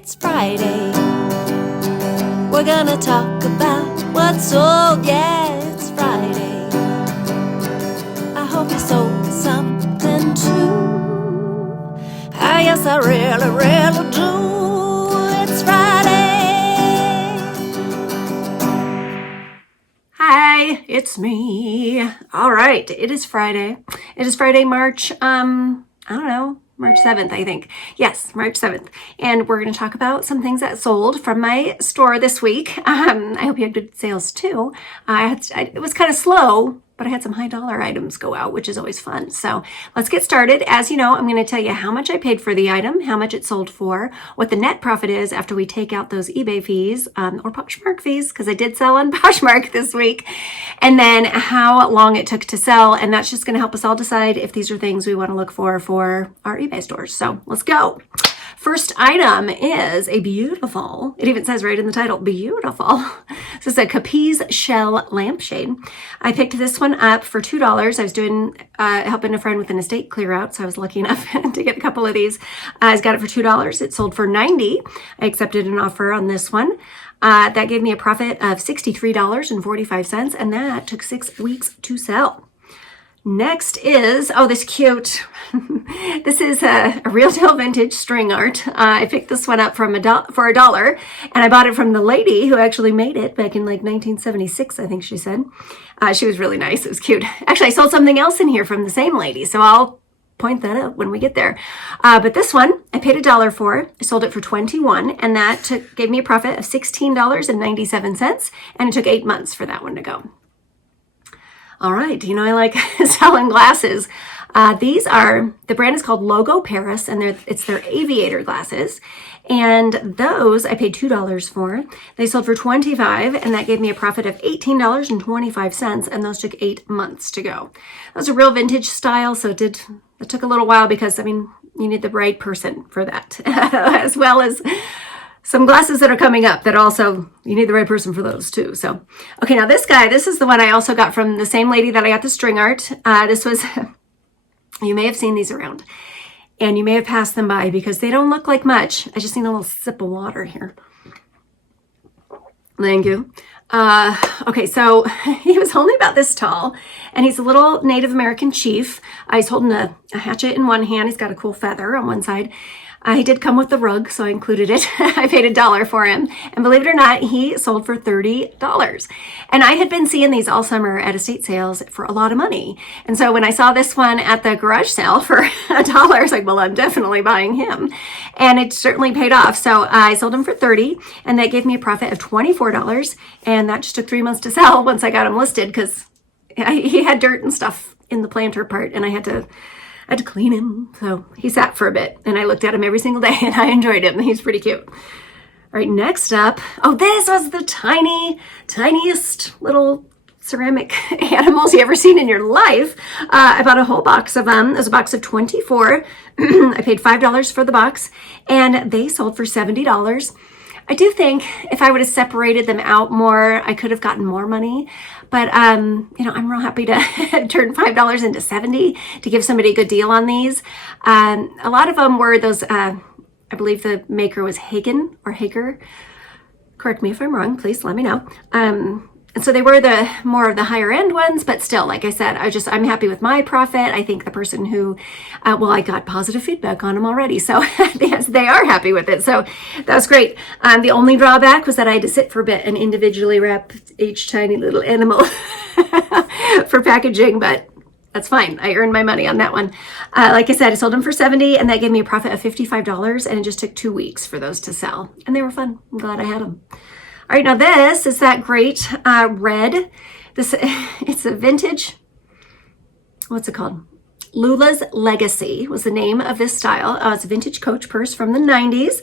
It's Friday. We're gonna talk about what's sold. Yeah, it's Friday. I hope you sold something too. Yes, I really, really do. It's Friday. Hi, it's me. All right, it is Friday. It is Friday, March, March 7th, I think. Yes, March 7th. And we're going to talk about some things that sold from my store this week. I hope you had good sales too. It was kind of slow, but I had some high dollar items go out, which is always fun. So let's get started. As you know, I'm going to tell you how much I paid for the item, how much it sold for, what the net profit is after we take out those eBay fees or Poshmark fees, because I did sell on Poshmark this week, and then how long it took to sell. And that's just going to help us all decide if these are things we want to look for our eBay stores. So let's go. First item is a beautiful, it even says right in the title, beautiful. So it's a Capiz shell lampshade. I picked this one up for $2. I was doing, helping a friend with an estate clear out, so I was lucky enough to get a couple of these. I got it for $2. It sold for $90. I accepted an offer on this one. That gave me a profit of $63.45, and that took 6 weeks to sell. Next is, this cute. This is a Real Deal Vintage string art. I picked this one up for $1, and I bought it from the lady who actually made it back in like 1976, I think she said. She was really nice. It was cute. Actually, I sold something else in here from the same lady, so I'll point that out when we get there. But this one, I paid $1 for. I sold it for $21, and that gave me a profit of $16.97, and it took 8 months for that one to go. All right, you know I like selling glasses. The brand is called Logo Paris, and it's their aviator glasses. And those I paid $2 for. They sold for $25, and that gave me a profit of $18.25, and those took 8 months to go. That was a real vintage style, so it took a little while because, you need the right person for that, as well as some glasses that are coming up that also, you need the right person for those too. So, okay, now this is the one I also got from the same lady that I got the string art. This was, you may have seen these around, and you may have passed them by because they don't look like much. I just need a little sip of water here. Thank you. Okay, so he was only about this tall, and he's a little Native American chief. He's holding a hatchet in one hand. He's got a cool feather on one side. He did come with the rug, so I included it. I paid $1 for him. And believe it or not, he sold for $30. And I had been seeing these all summer at estate sales for a lot of money. And so when I saw this one at the garage sale for $1, I was like, well, I'm definitely buying him. And it certainly paid off. So I sold him for $30, and that gave me a profit of $24. And that just took 3 months to sell once I got him listed, because he had dirt and stuff in the planter part, and I had to clean him. So he sat for a bit, and I looked at him every single day, and I enjoyed him. He's pretty cute. All right, next up. This was the tiniest little ceramic animals you ever seen in your life. I bought a whole box of them. It was a box of 24. I paid $5 for the box, and they sold for $70. I do think if I would have separated them out more, I could have gotten more money. But, I'm real happy to turn $5 into $70 to give somebody a good deal on these. A lot of them were those, I believe the maker was Hagen or Hager. Correct me if I'm wrong, please let me know. And so they were the more of the higher end ones, but still, like I said, I'm happy with my profit. I think the person who, I got positive feedback on them already. So yes, they are happy with it. So that was great. The only drawback was that I had to sit for a bit and individually wrap each tiny little animal for packaging, but that's fine. I earned my money on that one. Like I said, I sold them for $70, and that gave me a profit of $55, and it just took 2 weeks for those to sell. And they were fun. I'm glad I had them. All right, now this is that great red. It's a vintage, what's it called? Lula's Legacy was the name of this style. It's a vintage Coach purse from the 90s.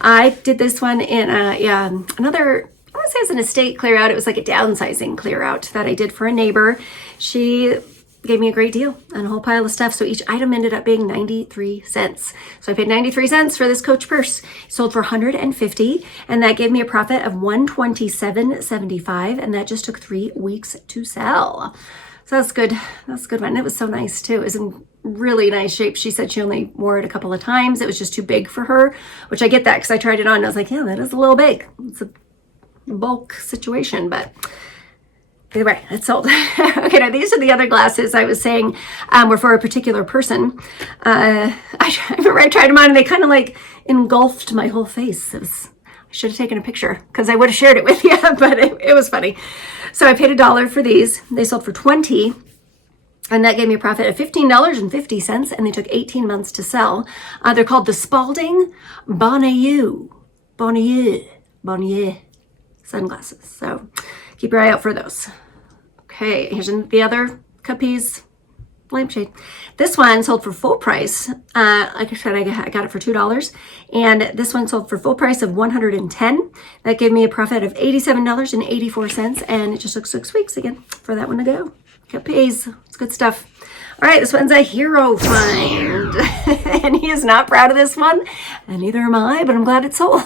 I did this one in another, I want to say it was an estate clear out. It was like a downsizing clear out that I did for a neighbor. She gave me a great deal on a whole pile of stuff. So each item ended up being 93 cents. So I paid 93 cents for this Coach purse. It sold for 150, and that gave me a profit of $127.75, and that just took 3 weeks to sell. So that's good. That's a good one. It was so nice too. It was in really nice shape. She said she only wore it a couple of times. It was just too big for her, which I get that because I tried it on and I was like, yeah, that is a little big. It's a bulk situation, but either way, it's sold. Okay, now these are the other glasses I was saying were for a particular person. I remember I tried them on and they kind of like engulfed my whole face. I should have taken a picture because I would have shared it with you, but it was funny. So I paid $1 for these. They sold for $20, and that gave me a profit of $15.50, and they took 18 months to sell. They're called the Spalding Bonnier sunglasses. So keep your eye out for those. Okay, here's the other Capiz lampshade. This one sold for full price. Like I said, I got it for $2, and this one sold for full price of $110. That gave me a profit of $87.84, and it just took 6 weeks again for that one to go. Capiz, it's good stuff. All right, this one's a hero find, and he is not proud of this one, and neither am I, but I'm glad it sold.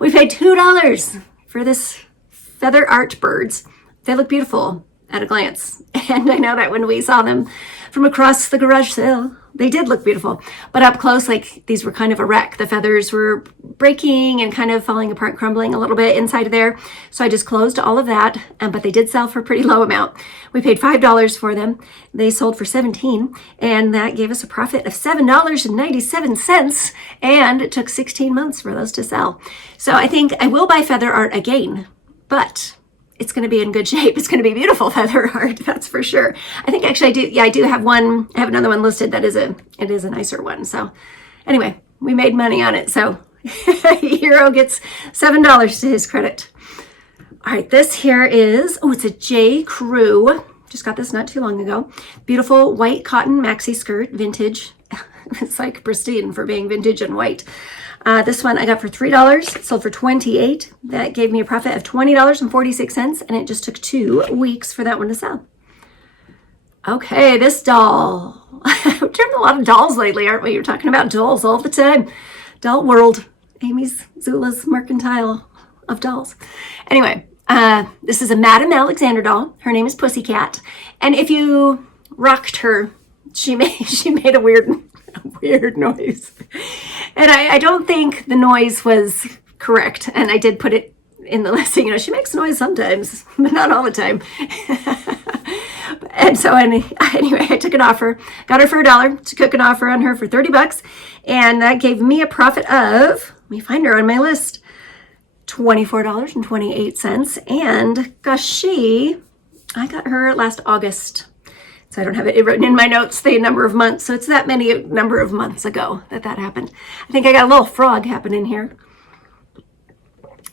We paid $2 for this feather art birds. They look beautiful at a glance, and I know that when we saw them from across the garage sale, they did look beautiful, but up close, like, these were kind of a wreck. The feathers were breaking and kind of falling apart, crumbling a little bit inside of there, so I just closed all of that, but they did sell for a pretty low amount. We paid $5 for them. They sold for $17, and that gave us a profit of $7.97, and it took 16 months for those to sell. So I think I will buy feather art again, but it's going to be in good shape. It's going to be beautiful feather art, that's for sure. I think actually I do. Yeah, I do have one. I have another one listed that is a nicer one. So anyway, we made money on it. So Hero gets $7 to his credit. All right, this here is, it's a J. Crew. Just got this not too long ago. Beautiful white cotton maxi skirt, vintage. It's like pristine for being vintage and white. This one I got for $3, sold for $28. That gave me a profit of $20.46, and it just took 2 weeks for that one to sell. Okay, this doll. We've done a lot of dolls lately, aren't we? You're talking about dolls all the time. Doll world. Amy's, Zula's mercantile of dolls. Anyway, this is a Madame Alexander doll. Her name is Pussycat. And if you rocked her, she made a weird noise. And I don't think the noise was correct. And I did put it in the listing. You know, she makes noise sometimes, but not all the time. And so anyway, I took an offer, got her for $1, took an offer on her for $30. And that gave me a profit of, let me find her on my list, $24.28. And gosh, I got her last August. So I don't have it written in my notes, the number of months. So it's that many number of months ago that happened. I think I got a little frog happening here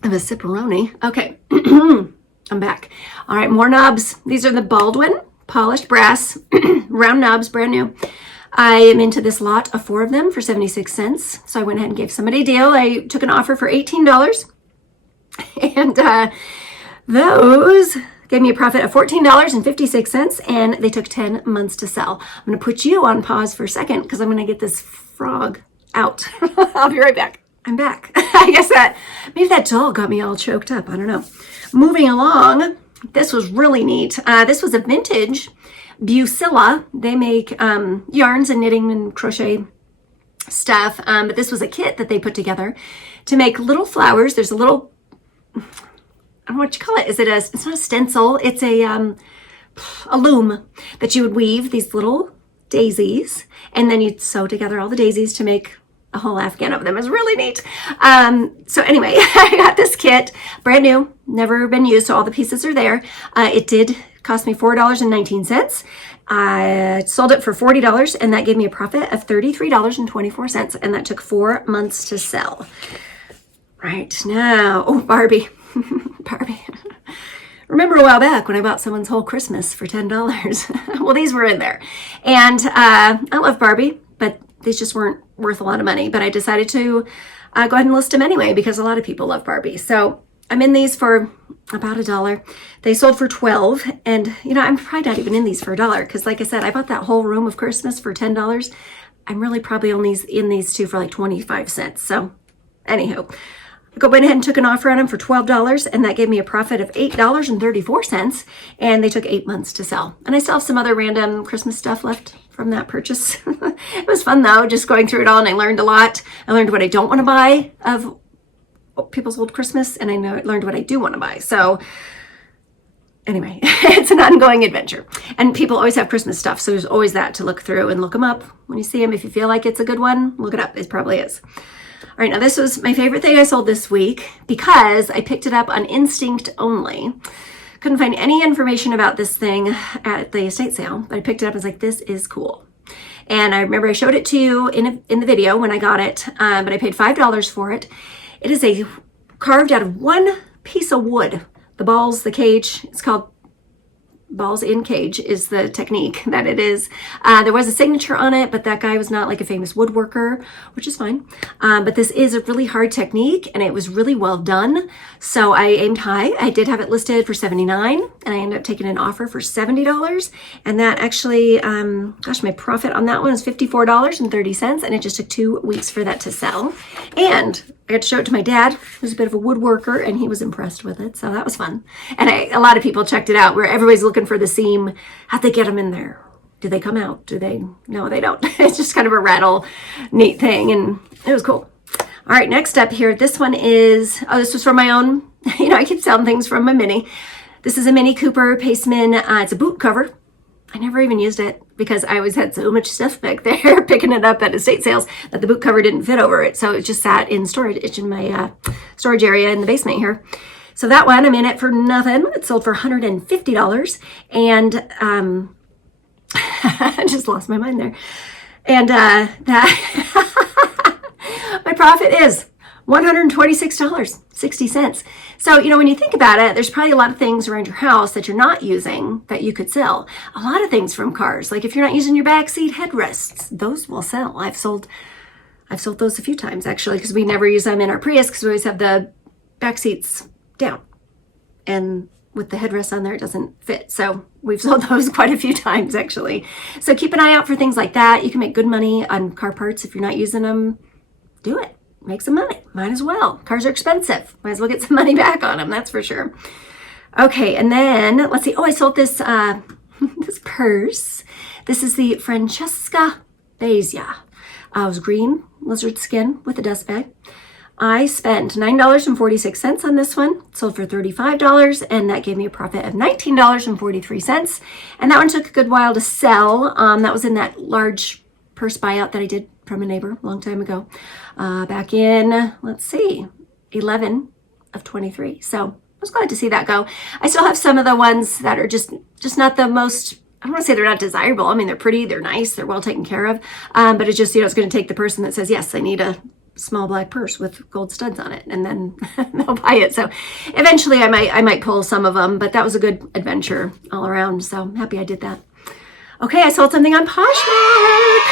of a sipperoni. Okay, I'm back. All right, more knobs. These are the Baldwin polished brass round knobs, brand new. I am into this lot of 4 of them for 76 cents. So I went ahead and gave somebody a deal. I took an offer for $18. And those gave me a profit of $14.56, and they took 10 months to sell. I'm going to put you on pause for a second because I'm going to get this frog out. I'll be right back. I'm back. I guess maybe that doll got me all choked up. I don't know. Moving along, this was really neat. This was a vintage Zula. They make yarns and knitting and crochet stuff, but this was a kit that they put together to make little flowers. There's a little, I don't know what you call it. It's not a stencil. It's a loom that you would weave these little daisies, and then you'd sew together all the daisies to make a whole afghan of them. It was really neat. So anyway, I got this kit, brand new, never been used, so all the pieces are there. It did cost me $4.19. I sold it for $40, and that gave me a profit of $33.24, and that took 4 months to sell. Right now, Barbie. Barbie. Remember a while back when I bought someone's whole Christmas for $10? Well, these were in there. And I love Barbie, but these just weren't worth a lot of money. But I decided to go ahead and list them anyway because a lot of people love Barbie. So I'm in these for about $1. They sold for $12. And, I'm probably not even in these for $1 because, like I said, I bought that whole room of Christmas for $10. I'm really probably only in these two for like 25 cents. So, anywho. I went ahead and took an offer on them for $12, and that gave me a profit of $8.34, and they took 8 months to sell. And I still have some other random Christmas stuff left from that purchase. It was fun though, just going through it all, and I learned a lot. I learned what I don't want to buy of people's old Christmas, and I learned what I do want to buy. So anyway, it's an ongoing adventure. And people always have Christmas stuff, so there's always that to look through and look them up when you see them. If you feel like it's a good one, look it up. It probably is. All right, now this was my favorite thing I sold this week because I picked it up on instinct only. Couldn't find any information about this thing at the estate sale, but I picked it up and was like, this is cool. And I remember I showed it to you in the video when I got it, but I paid $5 for it. It is carved out of one piece of wood. The balls, the cage, it's called balls in cage is the technique that it is. There was a signature on it, but that guy was not like a famous woodworker, which is fine. But this is a really hard technique, and it was really well done. So I aimed high. I did have it listed for $79, and I ended up taking an offer for $70. And that actually, my profit on that one is $54.30, and it just took 2 weeks for that to sell. And I got to show it to my dad, who's a bit of a woodworker, and he was impressed with it. So that was fun. And a lot of people checked it out, where everybody's looking for the seam. How'd they get them in there? Do they come out? No, they don't. It's just kind of a rattle, neat thing. And it was cool. All right, next up here, this one is, this was from my own, I keep selling things from my Mini. This is a Mini Cooper Paceman. It's a boot cover. I never even used it because I always had so much stuff back there picking it up at estate sales that the boot cover didn't fit over it. So it just sat in storage. It's in my storage area in the basement here. So that one, I'm in it for nothing. It sold for $150. And I just lost my mind there. And my profit is $126.60. So, when you think about it, there's probably a lot of things around your house that you're not using that you could sell. A lot of things from cars. Like if you're not using your backseat headrests, those will sell. I've sold those a few times actually, because we never use them in our Prius because we always have the back seats down. And with the headrest on there, it doesn't fit. So we've sold those quite a few times actually. So keep an eye out for things like that. You can make good money on car parts. If you're not using them, do it. Make some money. Might as well. Cars are expensive. Might as well get some money back on them. That's for sure. Okay, and then let's see. Oh, I sold this this purse. This is the Francesca Bezia. It was green lizard skin with a dust bag. I spent $9.46 on this one. Sold for $35, and that gave me a profit of $19.43. And that one took a good while to sell. That was in that large purse buyout that I did from a neighbor a long time ago, back in, 11 of 23. So I was glad to see that go. I still have some of the ones that are just not the most, I don't want to say they're not desirable. I mean, they're pretty, they're nice, they're well taken care of. But it's just, it's going to take the person that says, yes, I need a small black purse with gold studs on it, and then they'll buy it. So eventually I might pull some of them, but that was a good adventure all around. So I'm happy I did that. Okay, I sold something on Poshmark.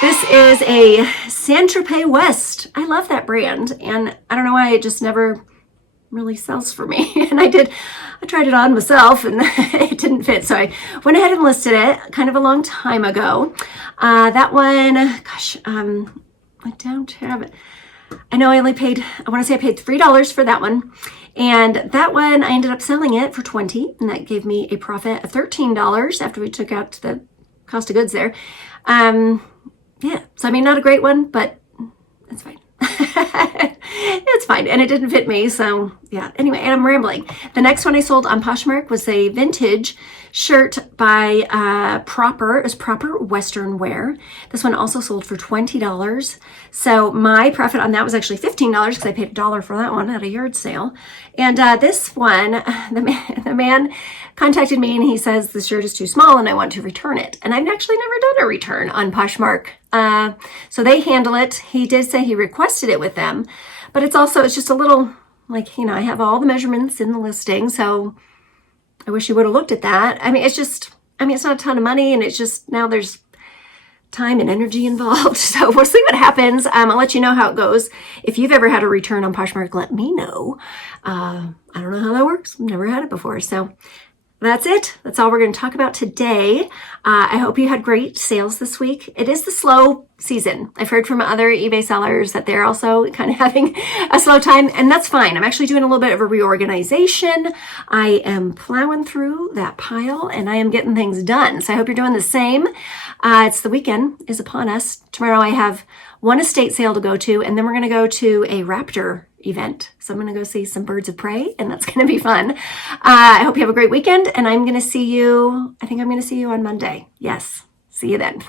This is a Saint-Tropez West. I love that brand, and I don't know why it just never really sells for me. And I tried it on myself, and it didn't fit. So I went ahead and listed it kind of a long time ago. That one, I don't have it. I know I paid $3 for that one. And that one, I ended up selling it for $20, and that gave me a profit of $13 after we took out the cost of goods there. Yeah, so I mean, not a great one, but it's fine. It's fine, and it didn't fit me, so yeah. Anyway, and I'm rambling. The next one I sold on Poshmark was a vintage shirt by Proper. It was Proper Western Wear. This one also sold for $20. So my profit on that was actually $15 because I paid $1 for that one at a yard sale. And this one, the man contacted me and he says the shirt is too small and I want to return it. And I've actually never done a return on Poshmark. So they handle it. He did say he requested it with them, but it's just a little, I have all the measurements in the listing. So I wish you would have looked at that. I mean, it's not a ton of money, and it's just, now there's time and energy involved. So we'll see what happens. I'll let you know how it goes. If you've ever had a return on Poshmark, let me know. I don't know how that works. Never had it before. So that's it. That's all we're going to talk about today. I hope you had great sales this week. It is the slow season. I've heard from other eBay sellers that they're also kind of having a slow time, and that's fine. I'm actually doing a little bit of a reorganization. I am plowing through that pile and I am getting things done. So I hope you're doing the same. It's the weekend is upon us. Tomorrow I have one estate sale to go to, and then we're going to go to a raptor event. So I'm going to go see some birds of prey, and that's going to be fun. I hope you have a great weekend, and I'm going to see you, I think I'm going to see you on Monday. Yes. See you then.